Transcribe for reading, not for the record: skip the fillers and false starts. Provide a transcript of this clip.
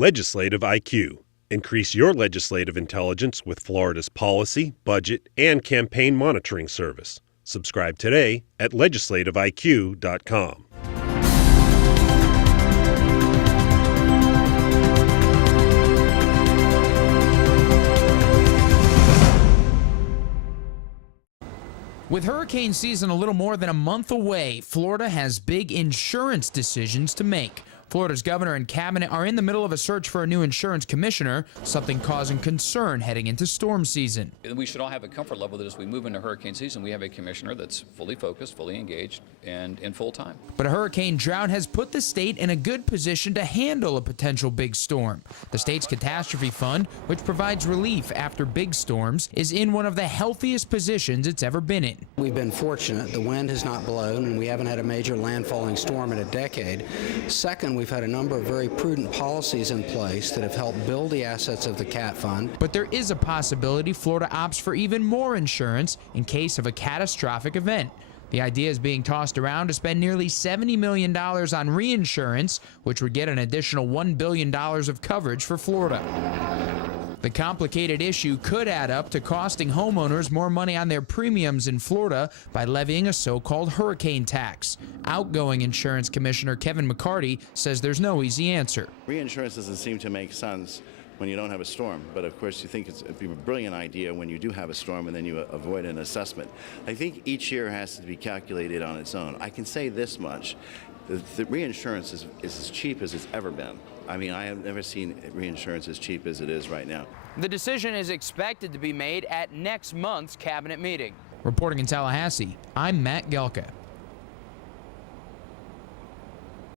Legislative IQ. Increase your legislative intelligence with Florida's policy, budget, and campaign monitoring service. Subscribe today at legislativeiq.com. With hurricane season a little more than a month away, Florida has big insurance decisions to make. Florida's governor and cabinet are in the middle of a search for a new insurance commissioner, something causing concern heading into storm season. We should all have a comfort level that as we move into hurricane season, we have a commissioner that's fully focused, fully engaged, and in full time. But a hurricane drought has put the state in a good position to handle a potential big storm. The state's catastrophe fund, which provides relief after big storms, is in one of the healthiest positions it's ever been in. We've been fortunate. The wind has not blown, and we haven't had a major landfalling storm in a decade. Second, we've had a number of very prudent policies in place that have helped build the assets of the CAT fund. But there is a possibility Florida opts for even more insurance in case of a catastrophic event. The idea is being tossed around to spend nearly $70 million on reinsurance, which would get an additional $1 billion of coverage for Florida. The complicated issue could add up to costing homeowners more money on their premiums in Florida by levying a so-called hurricane tax. Outgoing Insurance Commissioner Kevin McCarty says there's no easy answer. Reinsurance doesn't seem to make sense when you don't have a storm, but of course you think it'd be a brilliant idea when you do have a storm and then you avoid an assessment. I think each year has to be calculated on its own. I can say this much, the reinsurance is as cheap as it's ever been. I mean, I have never seen reinsurance as cheap as it is right now. The decision is expected to be made at next month's cabinet meeting. Reporting in Tallahassee, I'm Matt Gelka.